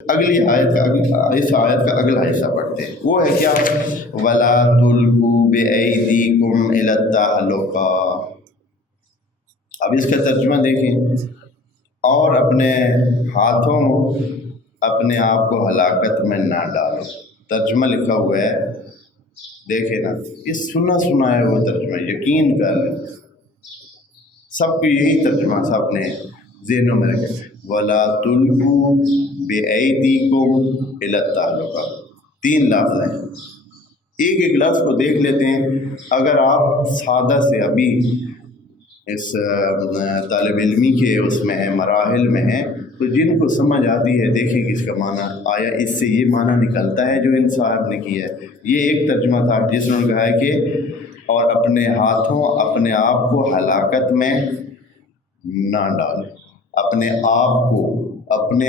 اگلی آیت کا اس آیت کا اگلا حصہ پڑھتے ہیں، وہ ہے کیا؟ وَلَا تُلْقُوا بِأَيْدِيكُمْ إِلَى التَّهْلُكَةِ۔ اب اس کا ترجمہ دیکھیں، اور اپنے ہاتھوں اپنے آپ کو ہلاکت میں نہ ڈالو۔ ترجمہ لکھا ہوا ہے، دیکھیں نا، یہ سنا ہے وہ ترجمہ، یقین کر لیں سب کو یہی ترجمہ سب اپنے ذہنوں میں رکھیں۔ وَلَا تُلْقُوا بِأَيْدِيكُمْ إِلَى التَّهْلُكَةِ، 3 لفظ ہیں، ایک ایک لفظ کو دیکھ لیتے ہیں۔ اگر آپ سادہ سے ابھی اس طالب علمی کے اس میں ہیں، مراحل میں ہیں، تو جن کو سمجھ آتی ہے دیکھیں کہ اس کا معنی آیا اس سے یہ معنی نکلتا ہے جو ان صاحب نے کیا ہے۔ یہ ایک ترجمہ تھا جس نے کہا ہے کہ اور اپنے ہاتھوں اپنے آپ کو ہلاکت میں نہ ڈالیں، اپنے آپ کو اپنے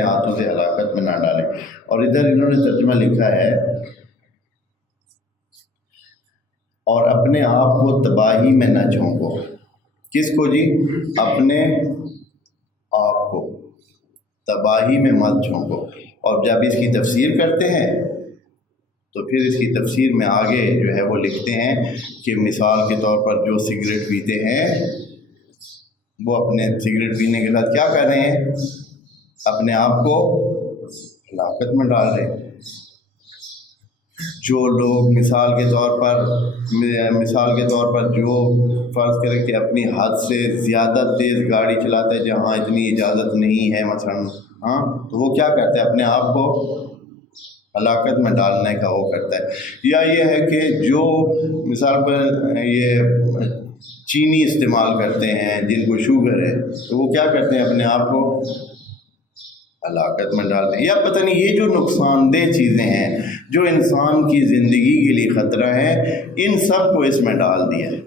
ہاتھوں سے ہلاکت میں نہ ڈالیں۔ اور ادھر انہوں نے ترجمہ لکھا ہے، اور اپنے آپ کو تباہی میں نہ جھونکو۔ کس کو جی؟ اپنے آپ کو تباہی میں مت جھونکو۔ اور جب اس کی تفسیر کرتے ہیں تو پھر اس کی تفسیر میں آگے جو ہے وہ لکھتے ہیں کہ مثال کے طور پر جو سگریٹ پیتے ہیں وہ اپنے سگریٹ پینے کے ساتھ کیا کر رہے ہیں؟ اپنے آپ کو ہلاکت میں ڈال رہے ہیں۔ جو لوگ مثال کے طور پر جو فرض کریں کہ اپنی حد سے زیادہ تیز گاڑی چلاتا ہے جہاں اتنی اجازت نہیں ہے مثلا، تو وہ کیا کرتے ہیں؟ اپنے آپ کو ہلاکت میں ڈالنے کا وہ کرتا ہے۔ یا یہ ہے کہ جو مثال پر یہ چینی استعمال کرتے ہیں جن کو شوگر ہے، تو وہ کیا کرتے ہیں؟ اپنے آپ کو ہلاکت میں ڈالتے ہیں۔ یا پتہ نہیں یہ جو نقصان دہ چیزیں ہیں جو انسان کی زندگی کے لیے خطرہ ہے، ان سب کو اس میں ڈال دیا ہے۔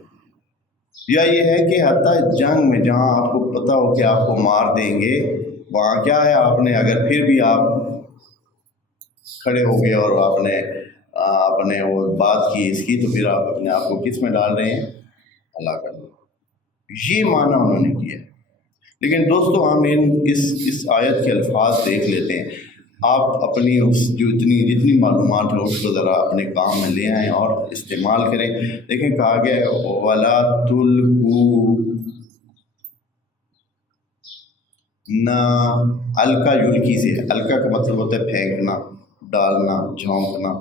یا یہ ہے کہ حتیٰ جنگ میں جہاں آپ کو پتہ ہو کہ آپ کو مار دیں گے، وہاں کیا ہے، آپ نے اگر پھر بھی آپ کھڑے ہو گئے اور آپ نے وہ بات کی اس کی، تو پھر آپ اپنے آپ کو کس میں ڈال رہے ہیں؟ ہلاکت میں۔ یہ معنی انہوں نے کیا ہے۔ لیکن دوستو ہم اس آیت کے الفاظ دیکھ لیتے ہیں۔ آپ اپنی جتنی معلومات ہو اس کو ذرا اپنے کام میں لے آئیں اور استعمال کریں۔ دیکھیں کہا گیا ہے وَلَا تُلْقُوا، نہ القا یلقی سے، القا کا مطلب ہوتا ہے پھینکنا، ڈالنا، جھونکنا،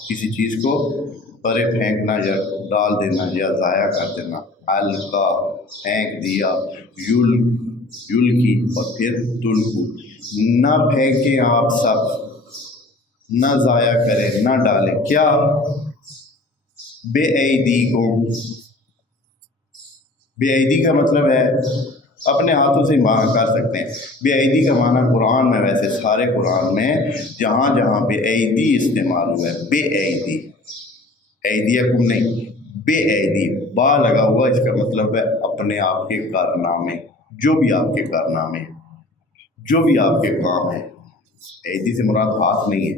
کسی چیز کو پرے پھینکنا یا ڈال دینا یا ضائع کر دینا۔ القا پھینک دیا، یلقی اور پھر تلقو، نہ پھینکیں آپ سب، نہ ضائع کریں، نہ ڈالیں۔ کیا؟ بے ایدیکم، بے ایدی کا مطلب ہے اپنے ہاتھوں سے معنی کر سکتے ہیں۔ بے ایدی کا معنی قرآن میں، ویسے سارے قرآن میں جہاں جہاں بے ایدی استعمال ہوا ہے، بے ایدی، ایدیکم نہیں، بے ایدی، با لگا ہوا، اس کا مطلب ہے اپنے آپ کے کارنامے، جو بھی آپ کے کارنامے، جو بھی آپ کے کام ہیں۔ ایدی سے مراد ہاتھ نہیں ہے،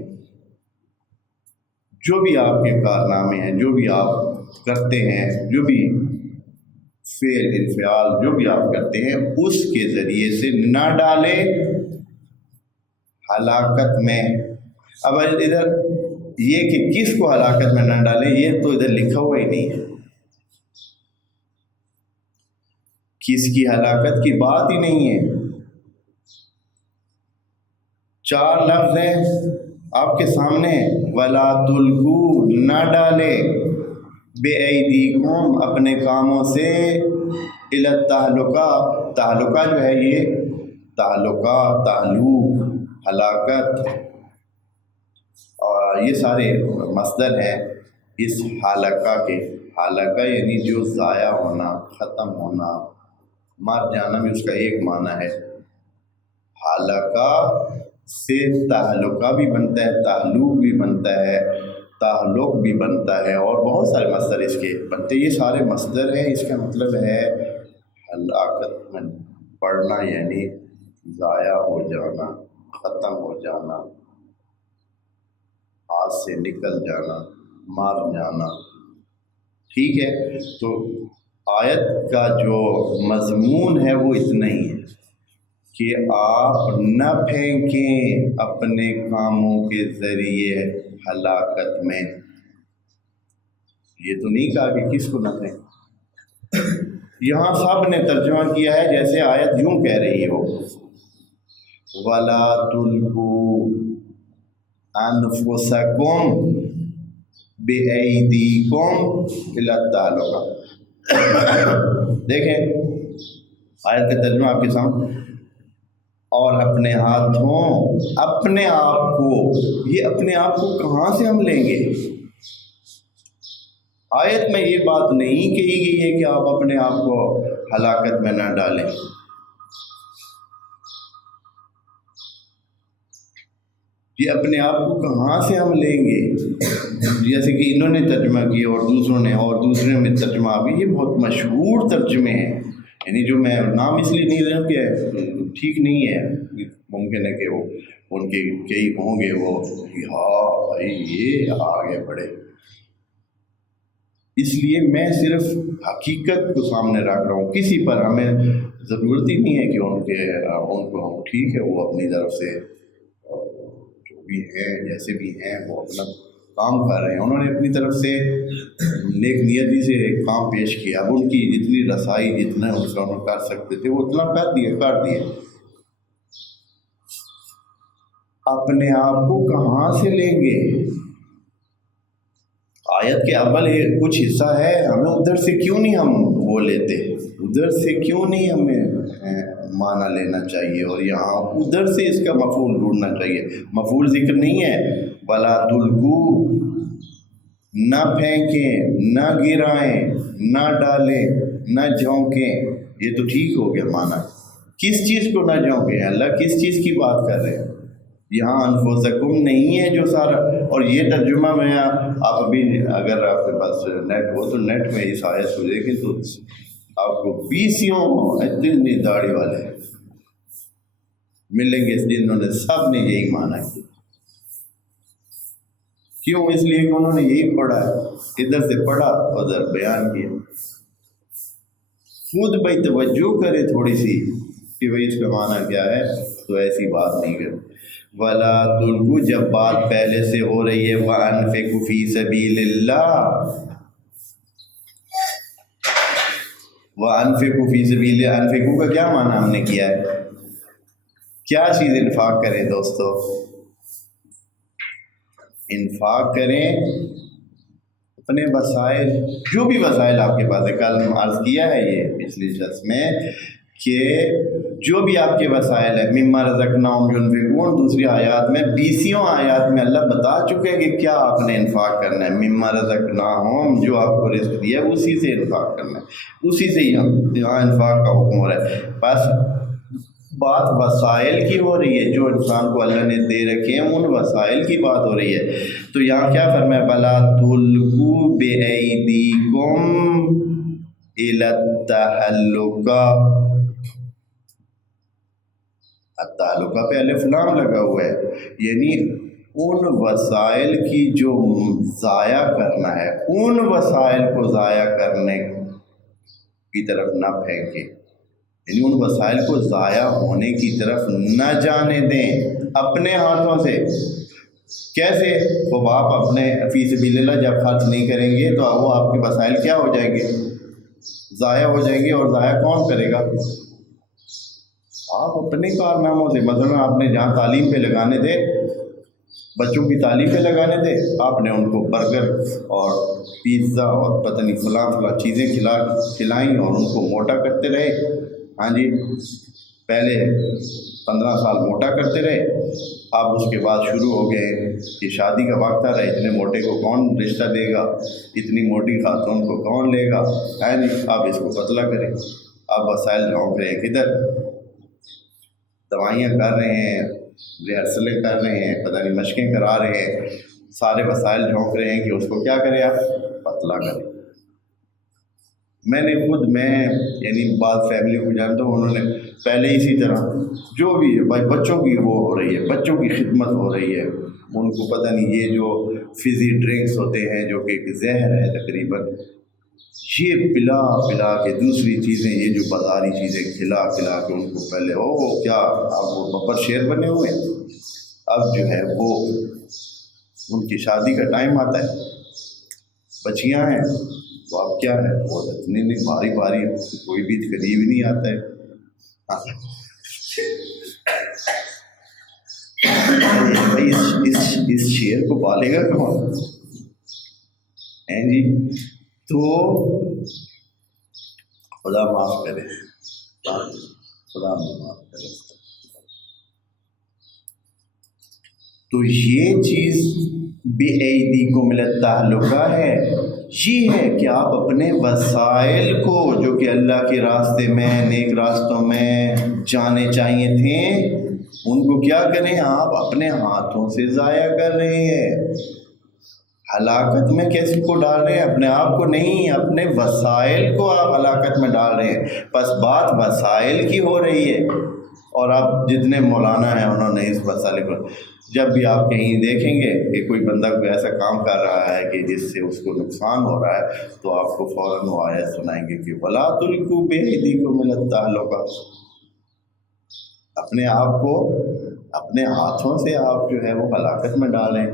جو بھی آپ کے کارنامے ہیں، جو بھی آپ کرتے ہیں، جو بھی فعل انفعال جو بھی آپ کرتے ہیں، اس کے ذریعے سے نہ ڈالے ہلاکت میں۔ اب ادھر یہ کہ کس کو ہلاکت میں نہ ڈالے، یہ تو ادھر لکھا ہوا ہی نہیں ہے، کس کی ہلاکت کی بات ہی نہیں ہے۔ 4 لفظ ہیں آپ کے سامنے، وَلَا تُلْقُوا، نہ ڈالے، بے ایدیکم، اپنے کاموں سے، الی التہلکہ، تہلکہ جو ہے یہ تہلکہ، تعلق، ہلاکت، اور یہ سارے مصدر ہیں اس حلقہ کے۔ حلقہ یعنی جو ضائع ہونا، ختم ہونا، مر جانا بھی اس کا ایک معنی ہے۔ حلقہ سے تہلکہ بھی بنتا ہے، تعلق بھی بنتا ہے، تعلق بھی بنتا ہے، اور بہت سارے مصدر اس کے بنتے ہیں۔ یہ سارے مصدر ہیں، اس کا مطلب ہے ہلاکت میں پڑنا، یعنی ضائع ہو جانا، ختم ہو جانا، ہاتھ سے نکل جانا، مار جانا۔ ٹھیک ہے، تو آیت کا جو مضمون ہے وہ اتنا ہی ہے کہ آپ نہ پھینکیں اپنے کاموں کے ذریعے ہلاکت میں. یہ تو نہیں کہا کہ کس کو نہ پھینکیں. یہاں سب نے ترجمہ کیا ہے جیسے آیت یوں کہہ رہی ہو وَلَا تُلْقُوا أَنفُسَكُمْ بِأَيْدِيكُمْ إِلَى التَّهْلُكَةِ. دیکھیں آیت کا ترجمہ آپ کے سامنے. اور اپنے ہاتھوں اپنے آپ کو، یہ اپنے آپ کو کہاں سے ہم لیں گے؟ آیت میں یہ بات نہیں کہی گئی ہے کہ آپ اپنے آپ کو ہلاکت میں نہ ڈالیں. یہ اپنے آپ کو کہاں سے ہم لیں گے؟ جیسے کہ انہوں نے ترجمہ کیا اور دوسرے میں ترجمہ بھی، یہ بہت مشہور ترجمے ہیں. یعنی جو میں نام اس لیے نہیں رہا کہ ٹھیک نہیں ہے، ممکن ہے کہ وہ ان کے کئی ہوں گے وہ ہاں بھائی یہ آگے بڑھے. اس لیے میں صرف حقیقت کو سامنے رکھ رہا ہوں. کسی پر ہمیں ضرورت ہی نہیں ہے کہ ان کو ہم ٹھیک ہے وہ اپنی طرف سے جو بھی ہیں جیسے بھی ہیں وہ اپنا کام کر رہے ہیں. انہوں نے اپنی طرف سے نیک نیتی سے ایک کام پیش کیا. اب ان کی جتنی رسائی جتنا انہوں کر سکتے تھے وہ اتنا کر دیے. اپنے آپ کو کہاں سے لیں گے؟ آیت کے اول کچھ حصہ ہے ہمیں ادھر سے کیوں نہیں ہم وہ لیتے، ادھر سے کیوں نہیں ہمیں معنی لینا چاہیے، اور یہاں ادھر سے اس کا مفعول ڈھونڈنا چاہیے. مفعول ذکر نہیں ہے. وَلَا تُلْقُوا، نہ پھینکیں، نہ گرائیں، نہ ڈالیں، نہ جھونکیں. یہ تو ٹھیک ہو گیا معنی. کس چیز کو نہ جھونکیں؟ اللہ کس چیز کی بات کر رہے ہیں؟ یہاں انفسکم نہیں ہے جو سارا. اور یہ ترجمہ میں آپ ابھی اگر آپ کے پاس نیٹ ہو تو نیٹ میں اس آیت کو دیکھیں تو آپ کو بیسیوں اتنی داڑھی والے ملیں گے جنہوں نے سب نے یہی مانا ہے. کیوں؟ اس لیے کہ انہوں نے یہی پڑھا ہے، ادھر سے پڑھا ادھر بیان کیا. خود بھائی توجہ کرے تھوڑی سی کہ بھائی اس کا معنی کیا ہے، تو ایسی بات نہیں کرے. وَلَا تُلْقُوا، جب بات پہلے سے ہو رہی ہے وَأَنفِقُوا فِي سَبِيلِ اللَّهِ. وَأَنفِقُوا فِي سَبِيلِ اللَّهِ، انفقوا کا کیا معنی ہم نے کیا ہے؟ کیا چیز انفاق کریں دوستو؟ انفاق کریں اپنے وسائل، جو بھی وسائل آپ کے پاس ہے. کل عرض کیا ہے یہ پچھلی شخص میں کہ جو بھی آپ کے وسائل ہیں مما رزقناہم ينفقون. دوسری آیات میں 20 آیات میں اللہ بتا چکے کہ کیا آپ نے انفاق کرنا ہے. مما رزقناہم، جو آپ کو رزق دیا ہے اسی سے انفاق کرنا ہے، اسی سے یہاں انفاق کا حکم ہو رہا ہے. بس بات وسائل کی ہو رہی ہے، جو انسان کو اللہ نے دے رکھے ہیں ان وسائل کی بات ہو رہی ہے. تو یہاں کیا فرمایا؟ وَلَا تُلْقُوا بِأَيْدِيكُمْ إِلَى التَّهْلُكَةِ. التعلقہ پہ الف لام لگا ہوا ہے، یعنی ان وسائل کی جو ضائع کرنا ہے، ان وسائل کو ضائع کرنے کی طرف نہ پھینکیں. یعنی ان وسائل کو ضائع ہونے کی طرف نہ جانے دیں اپنے ہاتھوں سے. کیسے؟ وہ آپ اپنے فی سبیل اللہ جب خرچ نہیں کریں گے تو وہ آپ کے وسائل کیا ہو جائیں گے؟ ضائع ہو جائیں گے. اور ضائع کون کرے گا؟ آپ اپنے کارناموں سے. مثلا آپ نے جہاں تعلیم پہ لگانے تھے، بچوں کی تعلیم پہ لگانے تھے، آپ نے ان کو برگر اور پیزا اور پتہ نہیں فلاں چیزیں کھلائیں اور ان کو موٹا کرتے رہے. ہاں جی، پہلے 15 سال موٹا کرتے رہے. اب اس کے بعد شروع ہو گئے کہ شادی کا وقت آ رہا ہے، اتنے موٹے کو کون رشتہ دے گا، اتنی موٹی خاتون کو کون لے گا. ہے نہیں، آپ اس کو پتلا کریں. آپ وسائل جھونک رہے ہیں کدھر؟ دوائیاں کر رہے ہیں، ریہرسلیں کر رہے ہیں، پتہ نہیں مشقیں کرا رہے ہیں، سارے وسائل جھونک رہے ہیں کہ اس کو کیا کرے آپ؟ پتلا کریں. میں نے خود یعنی بعض فیملی کو جانتا ہوں، انہوں نے پہلے اسی طرح جو بھی بچوں کی وہ ہو رہی ہے، بچوں کی خدمت ہو رہی ہے، ان کو پتہ نہیں یہ جو فزی ڈرنکس ہوتے ہیں جو کہ ایک زہر ہے تقریباً، یہ پلا پلا کے دوسری چیزیں، یہ جو بازاری چیزیں کھلا کھلا کے ان کو پہلے کیا اب وہ ببر شیر بنے ہوئے ہیں، اب جو ہے وہ ان کی شادی کا ٹائم آتا ہے، بچیاں ہیں تو اب کیا ہے وہ اتنی باری باری کوئی بھی قریب نہیں آتا ہے۔ اس شیر کو پالے گا کون ہیں جی؟ تو خدا معاف کرے، خدا معاف کرے۔ تو یہ چیز بِأَيْدِيكُمْ إِلَى التَّهْلُكَةِ ہے، یہ ہے کہ آپ اپنے وسائل کو جو کہ اللہ کے راستے میں، نیک راستوں میں جانے چاہیے تھے، ان کو کیا کریں؟ آپ اپنے ہاتھوں سے ضائع کر رہے ہیں، ہلاکت میں کیسے کو ڈال رہے ہیں؟ اپنے آپ کو نہیں، اپنے وسائل کو آپ ہلاکت میں ڈال رہے ہیں۔ بس بات وسائل کی ہو رہی ہے، اور آپ جتنے مولانا ہیں انہوں نے اس مسئلے کو، جب بھی آپ کہیں دیکھیں گے کہ کوئی بندہ کوئی ایسا کام کر رہا ہے کہ جس سے اس کو نقصان ہو رہا ہے، تو آپ کو فوراً وہ آیت سنائیں گے کہ وَلَا تُلْقُوا بِأَيْدِيكُمْ إِلَى التَّهْلُكَةِ، اپنے آپ کو اپنے ہاتھوں سے آپ جو ہے وہ ہلاکت میں ڈالیں،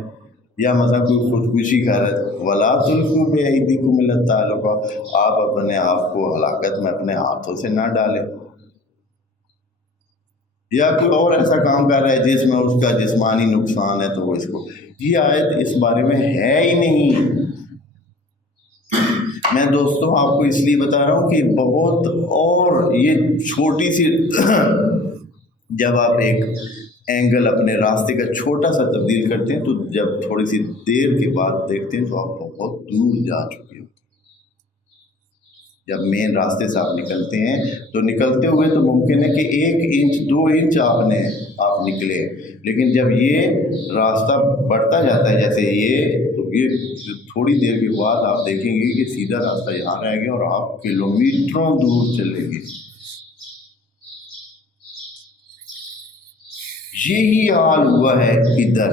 یا مثلا کوئی خودکشی کر رہے وَلَا تُلْقُوا بِأَيْدِيكُمْ إِلَى التَّهْلُكَةِ، آپ اپنے آپ کو ہلاکت میں اپنے ہاتھوں سے نہ ڈالیں، یا کوئی اور ایسا کام کر رہا ہے جس میں اس کا جسمانی نقصان ہے تو وہ اس کو، یہ آیت اس بارے میں ہے ہی نہیں۔ میں دوستوں آپ کو اس لیے بتا رہا ہوں کہ بہت، اور یہ چھوٹی سی جب آپ ایک اینگل اپنے راستے کا چھوٹا سا تبدیل کرتے ہیں، تو جب تھوڑی سی دیر کے بعد دیکھتے ہیں تو آپ بہت دور جا چکے ہو۔ جب مین راستے سے آپ نکلتے ہیں تو نکلتے ہوئے تو ممکن ہے کہ 1 انچ 2 انچ آپ نکلے، لیکن جب یہ راستہ بڑھتا جاتا ہے جیسے یہ، تو یہ تھوڑی دیر کے بعد آپ دیکھیں گے کہ سیدھا راستہ یہاں رہ گیا اور آپ کلومیٹروں دور چلیں گے۔ یہی حال ہوا ہے ادھر۔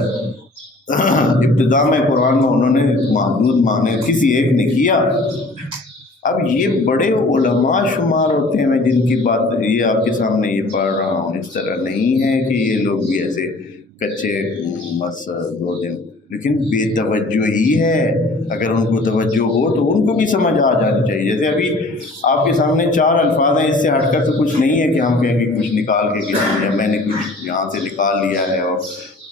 ابتدا میں قرآن میں انہوں نے محدود معنی کسی ایک نے کیا، اب یہ بڑے علماء شمار ہوتے ہیں، میں جن کی بات یہ آپ کے سامنے یہ پڑھ رہا ہوں، اس طرح نہیں ہے کہ یہ لوگ بھی ایسے کچے بس 2 دن، لیکن بے توجہ ہی ہے۔ اگر ان کو توجہ ہو تو ان کو بھی سمجھ آ جانی چاہیے۔ جیسے ابھی آپ کے سامنے 4 الفاظ ہیں، اس سے ہٹ کر تو کچھ نہیں ہے کہ ہم کہیں کہ کچھ نکال کے کسی میں نے کچھ یہاں سے نکال لیا ہے اور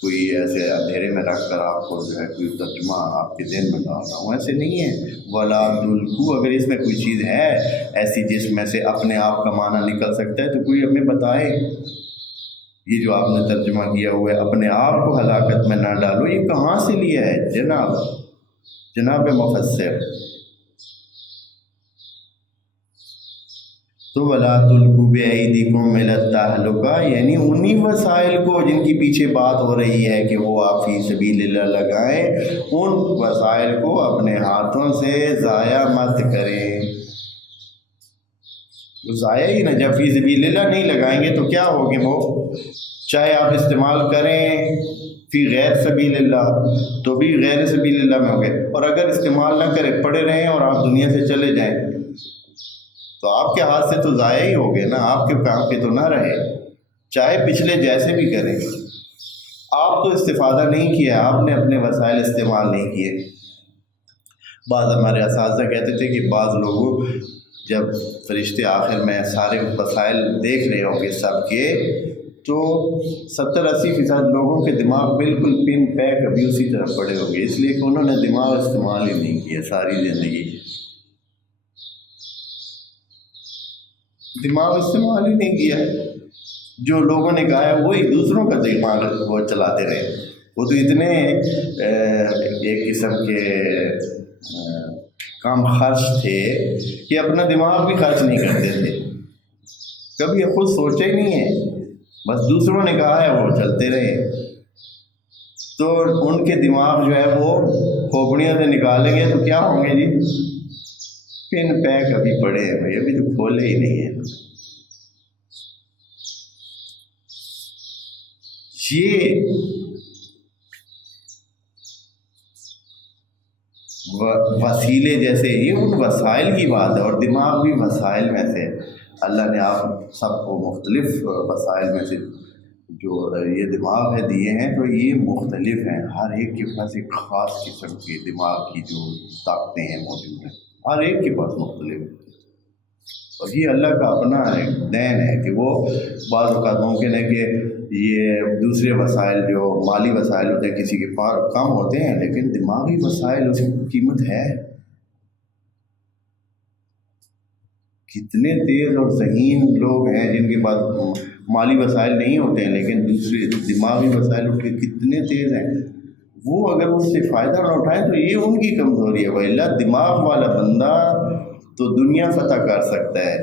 کوئی ایسے اندھیرے میں رکھ کر آپ کو جو ہے کوئی ترجمہ آپ کے ذہن میں ڈال رہا ہوں، ایسے نہیں ہے۔ وَلَا تُلْقُوا، اگر اس میں کوئی چیز ہے ایسی جس میں سے اپنے آپ کا معنی نکل سکتا ہے تو کوئی ہمیں بتائے۔ یہ جو آپ نے ترجمہ کیا ہوا ہے اپنے آپ کو ہلاکت میں نہ ڈالو، یہ کہاں سے لیا ہے جناب مفسر؟ تو وَلَا تُلْقُوا بِأَيْدِيكُمْ إِلَى التَّهْلُكَةِ، یعنی انہی وسائل کو جن کی پیچھے بات ہو رہی ہے کہ وہ آپ فی سبیل اللہ لگائیں، ان وسائل کو اپنے ہاتھوں سے ضائع مت کریں۔ ضائع ہی نہ، جب فی سبیل اللہ نہیں لگائیں گے تو کیا ہوگے وہ؟ چاہے آپ استعمال کریں فی غیر سبیل اللہ تو بھی غیر سبیل اللہ میں ہو گئے، اور اگر استعمال نہ کریں پڑے رہیں اور آپ دنیا سے چلے جائیں تو آپ کے ہاتھ سے تو ضائع ہی ہو گئے نا، آپ کے کام کے تو نہ رہے، چاہے پچھلے جیسے بھی کریں۔ آپ تو استفادہ نہیں کیا، آپ نے اپنے وسائل استعمال نہیں کیے۔ بعض ہمارے اساتذہ کہتے تھے کہ بعض لوگوں جب فرشتے آخر میں سارے وسائل دیکھ رہے ہوں گے سب کے، تو 70-80% لوگوں کے دماغ بالکل پن پیک ابھی اسی طرح پڑے ہوں گے، اس لیے کہ انہوں نے دماغ استعمال ہی نہیں کیا ساری زندگی، دماغ استعمال ہی نہیں کیا۔ جو لوگوں نے کہا ہے وہی دوسروں کا دماغ وہ چلاتے رہے۔ وہ تو اتنے ایک قسم کے کم خرچ تھے کہ اپنا دماغ بھی خرچ نہیں کرتے تھے، کبھی خود سوچا ہی نہیں ہے، بس دوسروں نے کہا ہے وہ چلتے رہے۔ تو ان کے دماغ جو ہے وہ کھوپڑیوں سے نکالیں گے تو کیا ہوں گے جی؟ پن پیک ابھی پڑے ہیں بھائی، ابھی تو کھولے ہی نہیں ہیں۔ یہ وسیلے جیسے، یہ ان وسائل کی بات ہے، اور دماغ بھی وسائل میں سے اللہ نے آپ سب کو مختلف وسائل میں سے جو یہ دماغ ہے دیے ہیں، تو یہ مختلف ہیں، ہر ایک کے پاس ایک خاص قسم کے دماغ کی جو طاقتیں ہیں موجود ہیں، ہر ایک کے پاس مختلف ہیں، اور یہ اللہ کا اپنا ایک دین ہے کہ وہ بعض اوقات ممکن ہے کہ یہ دوسرے وسائل جو مالی وسائل ہوتے ہیں کسی کے پاس کم ہوتے ہیں، لیکن دماغی وسائل اس کی قیمت ہے۔ کتنے تیز اور ذہین لوگ ہیں جن کے پاس مالی وسائل نہیں ہوتے ہیں لیکن دوسرے دماغی وسائل ان کے کتنے تیز ہیں، وہ اگر اس سے فائدہ نہ اٹھائیں تو یہ ان کی کمزوری ہے، وَإِلَّا دماغ والا بندہ تو دنیا فتح کر سکتا ہے۔